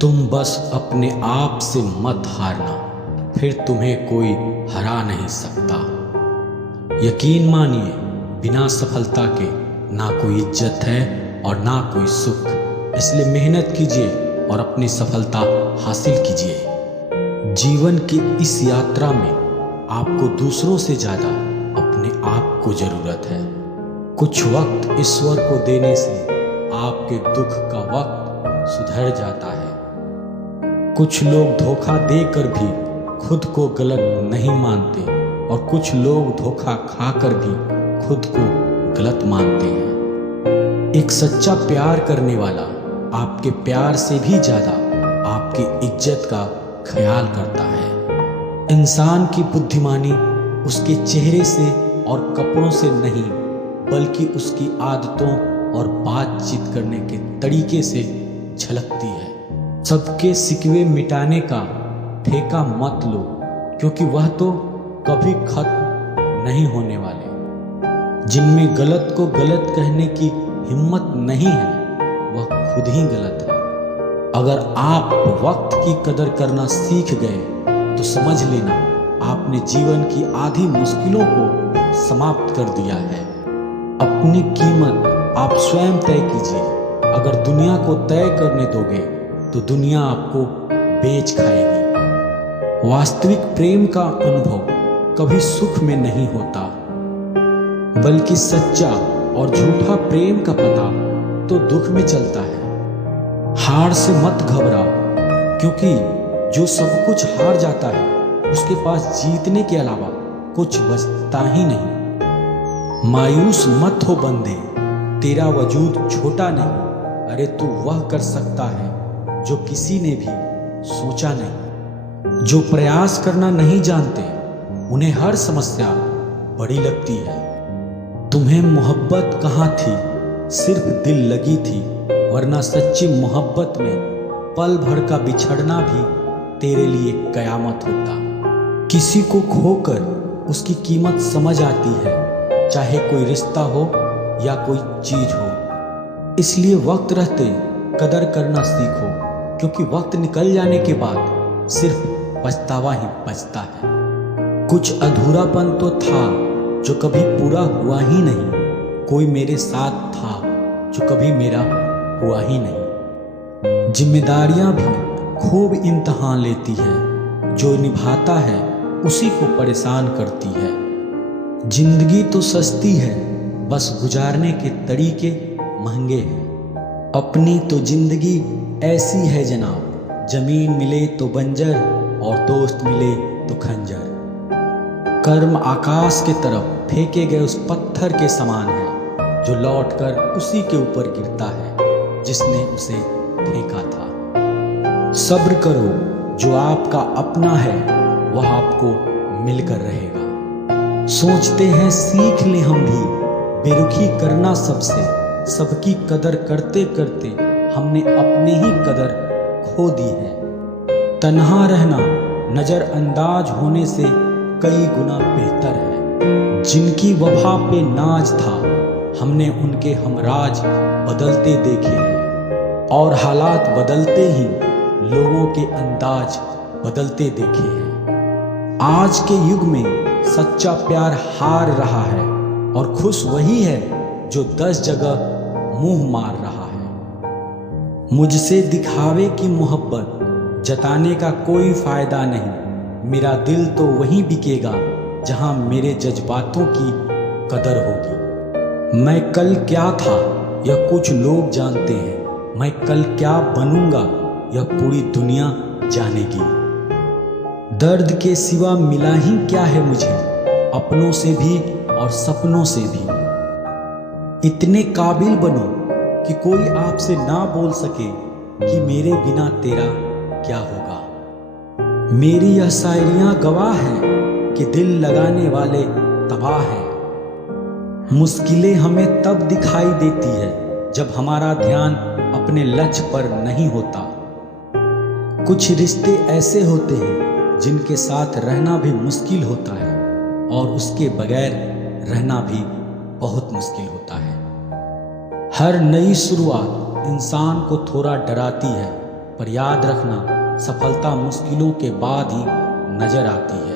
तुम बस अपने आप से मत हारना, फिर तुम्हें कोई हरा नहीं सकता। यकीन मानिए, बिना सफलता के ना कोई इज्जत है और ना कोई सुख। इसलिए मेहनत कीजिए और अपनी सफलता हासिल कीजिए। जीवन की इस यात्रा में आपको दूसरों से ज़्यादा अपने आप को ज़रूरत है। कुछ वक्त ईश्वर को देने से आपके दुख का वक्त सुधर जाता है। कुछ लोग धोखा देकर भी खुद को गलत नहीं मानते और कुछ लोग धोखा खाकर भी खुद को गलत मानते हैं। एक सच्चा प्यार करने वाला आपके प्यार से भी ज़्यादा आपकी इज्जत का ख्याल करता है। इंसान की बुद्धिमानी उसके चेहरे से और कपड़ों से नहीं, बल्कि उसकी आदतों और बातचीत करने के तरीके से झलकती है। सबके सिकवे मिटाने का ठेका मत लो, क्योंकि वह तो कभी खत्म नहीं होने वाले। जिनमें गलत को गलत कहने की हिम्मत नहीं है, वह खुद ही गलत है। अगर आप वक्त की कदर करना सीख गए तो समझ लेना आपने जीवन की आधी मुश्किलों को समाप्त कर दिया है। अपनी कीमत आप स्वयं तय कीजिए। अगर दुनिया को तय करने दोगे तो दुनिया आपको बेच खाएगी। वास्तविक प्रेम का अनुभव कभी सुख में नहीं होता, बल्कि सच्चा और झूठा प्रेम का पता तो दुख में चलता है। हार से मत घबराओ, क्योंकि जो सब कुछ हार जाता है उसके पास जीतने के अलावा कुछ बचता ही नहीं। मायूस मत हो बंदे, तेरा वजूद छोटा नहीं। अरे तू वह कर सकता है जो किसी ने भी सोचा नहीं। जो प्रयास करना नहीं जानते उन्हें हर समस्या बड़ी लगती है। तुम्हें मोहब्बत कहाँ थी, सिर्फ दिल लगी थी, वरना सच्ची मोहब्बत में पल भर का बिछड़ना भी तेरे लिए कयामत होता। किसी को खोकर उसकी कीमत समझ आती है, चाहे कोई रिश्ता हो या कोई चीज हो। इसलिए वक्त रहते कदर करना सीखो, क्योंकि वक्त निकल जाने के बाद सिर्फ पछतावा ही बचता है। कुछ अधूरापन तो था जो कभी पूरा हुआ ही नहीं। कोई मेरे साथ था जो कभी मेरा हुआ ही नहीं। जिम्मेदारियां भी खूब इम्तहान लेती है, जो निभाता है उसी को परेशान करती है। जिंदगी तो सस्ती है, बस गुजारने के तरीके महंगे हैं। अपनी तो जिंदगी ऐसी है जनाब, जमीन मिले तो बंजर और दोस्त मिले तो खंजर। कर्म आकाश के तरफ फेंके गए उस पत्थर के समान है, जो लौटकर उसी के ऊपर गिरता है जिसने उसे फेंका था। सब्र करो, जो आपका अपना है वह आपको मिलकर रहेगा। सोचते हैं सीख ले हम भी बेरुखी करना सबसे। सबकी कदर करते करते हमने अपने ही कदर खो दी है। तन्हा रहना नजरअंदाज होने से कई गुना बेहतर है। जिनकी वफा पे नाज था, हमने उनके हमराज बदलते देखे हैं, और हालात बदलते ही लोगों के अंदाज बदलते देखे हैं। आज के युग में सच्चा प्यार हार रहा है, और खुश वही है जो 10 जगह मुंह मार रहा है। मुझसे दिखावे की मोहब्बत जताने का कोई फायदा नहीं। मेरा दिल तो वहीं बिकेगा जहां मेरे जज्बातों की कदर होगी। मैं कल क्या था यह कुछ लोग जानते हैं, मैं कल क्या बनूंगा यह पूरी दुनिया जानेगी। दर्द के सिवा मिला ही क्या है मुझे, अपनों से भी और सपनों से भी। इतने काबिल बनो कि कोई आपसे ना बोल सके कि मेरे बिना तेरा क्या होगा। मेरी यह शायरियां गवाह हैं कि दिल लगाने वाले तबाह हैं। मुश्किलें हमें तब दिखाई देती है जब हमारा ध्यान अपने लक्ष्य पर नहीं होता। कुछ रिश्ते ऐसे होते हैं जिनके साथ रहना भी मुश्किल होता है, और उसके बगैर रहना भी बहुत मुश्किल होता है। हर नई शुरुआत इंसान को थोड़ा डराती है, पर याद रखना, सफलता मुश्किलों के बाद ही नजर आती है।